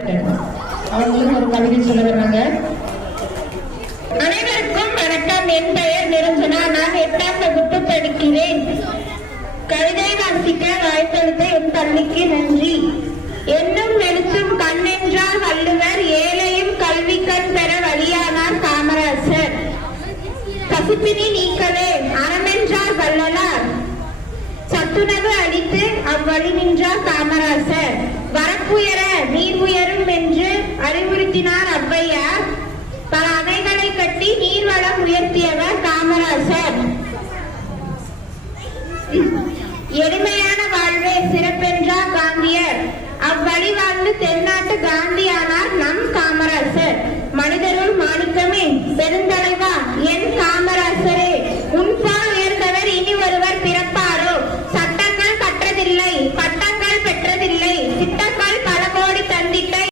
அவர்களும் ஒரு கவிதை சொல்ல வர்றாங்க. அனைவருக்கும் வணக்கம். என் பெயர் நிரஞ்சனா. நான் 8ஆம் வகுப்பு படிக்கிறேன். கவிதை வாசிக்க வாய்ப்பளித்த என் பள்ளிக்கு நன்றி. என்னும் எழுத்தும் கண் என்றார் வள்ளுவர், ஏழையும் கல்வி கண் பெற வழியானார் காமராசர். பசிப்பினி நீக்கலே அறமென்றார் வள்ளலார், சத்துணவு அளித்து அவ்வழி நின்றார் காமராசர். வரப்புயர நீர் உயரும் என்று அறிவுறுத்தினார் ஔவையார், பல அணைகளை கட்டி நீர்வளம் உயர்த்தியவர் காமராசர். எளிமையான வாழ்வே சிறப்பென்றார் காந்தியர், அவ்வழி வாழ்ந்து தென்னாட்டு காந்தியானார் நம் காமராசர். மனிதருள் மாணிக்கமே பெருந்தலைவா